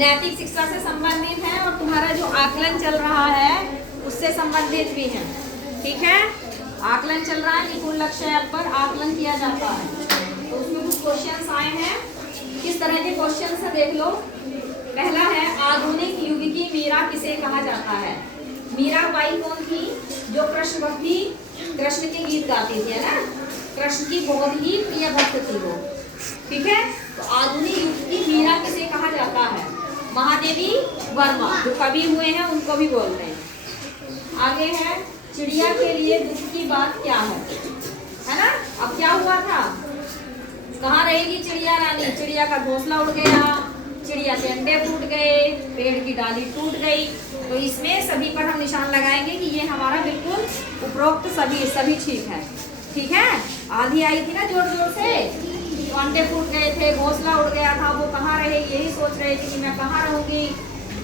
नैतिक शिक्षा से संबंधित है और तुम्हारा जो आकलन चल रहा है उससे संबंधित भी है। ठीक है, आकलन चल रहा है, निपुण लक्ष्य ऐप पर आकलन किया जाता है। तो उसमें कुछ क्वेश्चंस आए हैं, किस तरह के क्वेश्चंस है देख लो। पहला है, आधुनिक युग की मीरा किसे कहा जाता है? मीराबाई कौन थी? जो कृष्ण भक्ति, कृष्ण के गीत गाती थी, है ना, कृष्ण की बहुत ही प्रिय भक्त थी वो। ठीक है, तो आधुनिक युग की मीरा किसे कहा जाता है? महादेवी वर्मा, जो कवि हुए हैं उनको भी बोलते हैं। आगे है, चिड़िया के लिए दुख की बात क्या है ना। अब क्या हुआ था, कहाँ रहेगी चिड़िया रानी? चिड़िया का घोंसला उड़ गया, चिड़िया के अंडे फूट गए, पेड़ की डाली टूट गई। तो इसमें सभी पर हम निशान लगाएंगे कि ये हमारा बिल्कुल उपरोक्त सभी ठीक है। ठीक है, आंधी आई थी ना जोर जोर से, तो अंडे फूट गए थे, घोंसला उड़ गया था, वो कहाँ रहेगी यही सोच रही थी कि मैं कहाँ रहूंगी,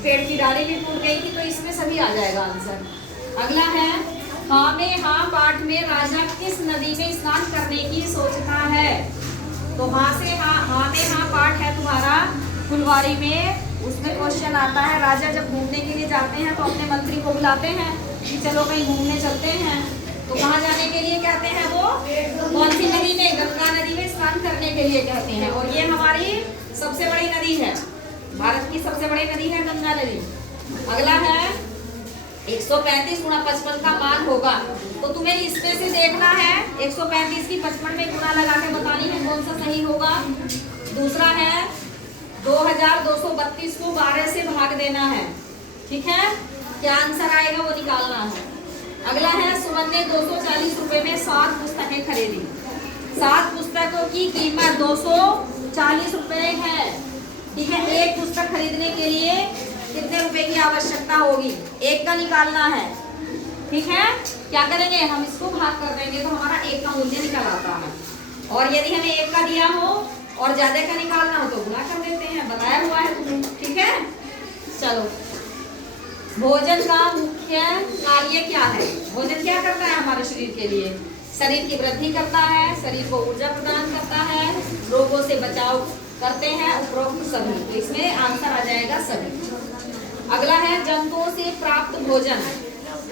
पेड़ की डाली भी टूट गई थी। तो इसमें सभी आ जाएगा आंसर। अगला है, हाँ में हाँ पाठ में राजा किस नदी में स्नान करने की सोचता है? तो हाँ से हाँ में हाँ पाठ है तुम्हारा फुलवारी में। उसमें क्वेश्चन आता है, राजा जब घूमने के लिए जाते हैं तो अपने मंत्री को बुलाते हैं कि चलो कहीं घूमने चलते हैं। तो कहाँ जाने के लिए कहते हैं वो? कौन सी नदी में? गंगा नदी में स्नान करने के लिए कहते हैं। और ये हमारी सबसे बड़ी नदी है, भारत की सबसे बड़ी नदी है गंगा नदी। अगला है, 135 गुणा 55 का मान होगा। तो तुम्हें इसमें से देखना है 135 की 55 में गुणा लगा के बतानी है कौन सा सही होगा। दूसरा है, 2232 को 12 से भाग देना है। ठीक है, क्या आंसर आएगा वो निकालना है। अगला है, सुमन ने 240 रुपए में 7 पुस्तकें खरीदी। 7 पुस्तकों की कीमत 240 रुपए है। ठीक है, एक पुस्तक खरीदने के लिए कितने रुपए की आवश्यकता होगी? एक का निकालना है। ठीक है, क्या करेंगे हम, इसको भाग कर देंगे तो हमारा एक का मूल्य निकल आता है। और यदि हमें एक का दिया हो और ज्यादा का निकालना हो तो गुणा कर देते हैं, बताया हुआ है तुम्हें। ठीक है, चलो, भोजन का मुख्य कार्य क्या है? भोजन क्या करता है हमारे शरीर के लिए? शरीर की वृद्धि करता है, शरीर को ऊर्जा प्रदान करता है, रोगों से बचाव करते हैं, उपरोक्त सभी। तो इसमें आंसर आ जाएगा सभी। अगला है, जंतुओं से प्राप्त भोजन।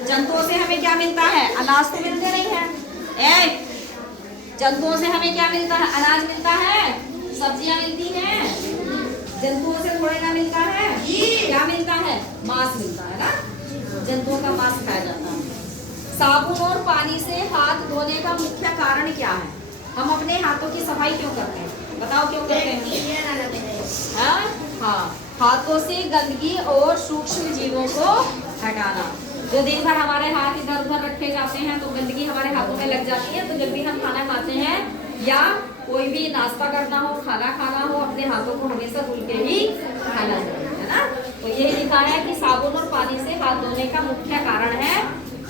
जंतुओं से हमें क्या मिलता है? अनाज तो मिलते नहीं है। जंतुओं से हमें क्या मिलता है? अनाज मिलता है, सब्जियां मिलती हैं। जंतुओं से थोड़े ना मिलता है, क्या मिलता है? मांस मिलता है ना, जंतुओं का मांस खाया जाता है। साबुन और पानी से हाथ धोने का मुख्य कारण क्या है? हम अपने हाथों की सफाई क्यों करते हैं? बताओ क्यों करते हैं? हाँ, हाथों से गंदगी और सूक्ष्म जीवों को हटाना। जो दिन भर हमारे हाथ इधर उधर रखे जाते हैं तो गंदगी हमारे हाथों में लग जाती है। तो जब भी हम खाना खाते हैं या कोई भी नाश्ता करना हो, खाना खाना हो, अपने हाथों को हमेशा धुल के ही खाना चाहिए, है ना। तो यही लिखा है कि साबुन और पानी से हाथ धोने का मुख्य कारण है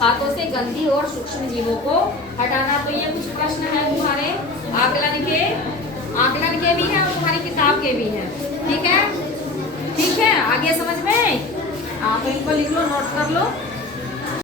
हाथों से गंदगी और सूक्ष्म जीवों को हटाना। तो ये कुछ प्रश्न है तुम्हारे आकलन के भी हैं और तुम्हारी किताब के भी हैं। ठीक है, ठीक है, आगे समझ में? आप इनको लिख लो, नोट कर लो।